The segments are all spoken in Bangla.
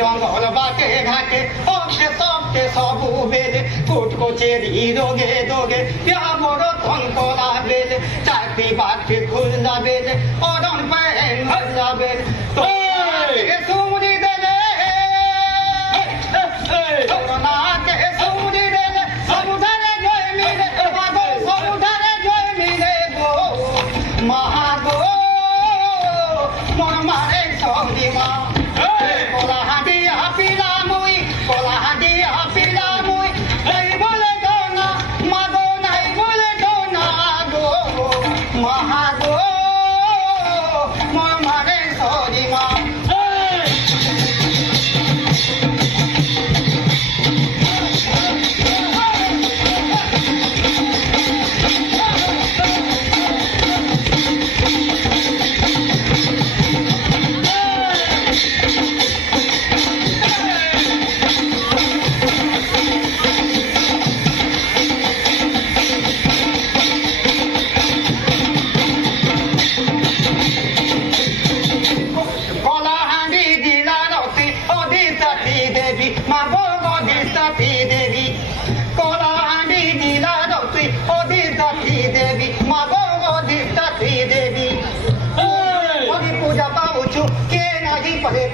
জঙ্গল বাকে ঘাটে অঙ্কে সবকে সবু বেলে কুটকো চেরি রোগে দোগে আমার ধন করা বেলে চাকরি বাকরি খুলনা বেলে অরণ পেন খুলনা বেলে সুমরি দেলে করোনাকে সুমরি দেলে সমুধারে জয় মিলে মাগো সমুধারে জয় মিলে গো মহাগো মন মারে সঙ্গী মা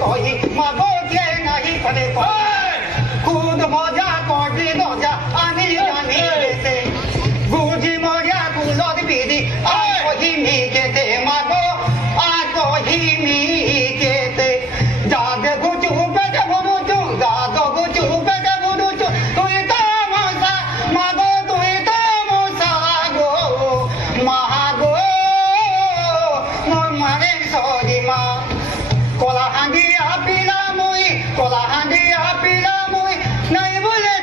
কহি মাগো যে নাহি পদে খুদ মজা করবি মজা আমি জানি দেশে গুজি মজা গুলদ বিধি কহি মি কেতে মাগো কহি মি কেতে যাদে গুচু পেটে বুড়ুচু যাদ গুচু পেটে বুড়ুচু তুই তো মশা মাগো তুই তো মশা গো মাগো মোর মানে সরি মা কলাহান্ডি আপিলা মুই নাই বলে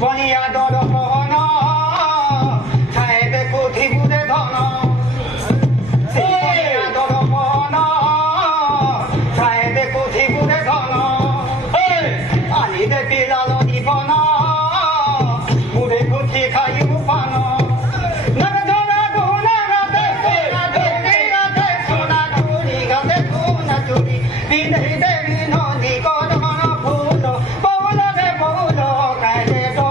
বনিয়া দর পহন ছায় দেখো ত্রিপুরে ধন বনিয়া দর পহন ছায় দেখো ত্রিপুরে ধন আনি দে পিলাল জীবন মুড়ে খুঁটি খাইব পান নর ধরা গুনা গাতে গাতে সোনা চুরি গাতে সোনা চুরি বিনে দেবী নদী কদমন ফুল পৌল রে পৌল কাইলে তো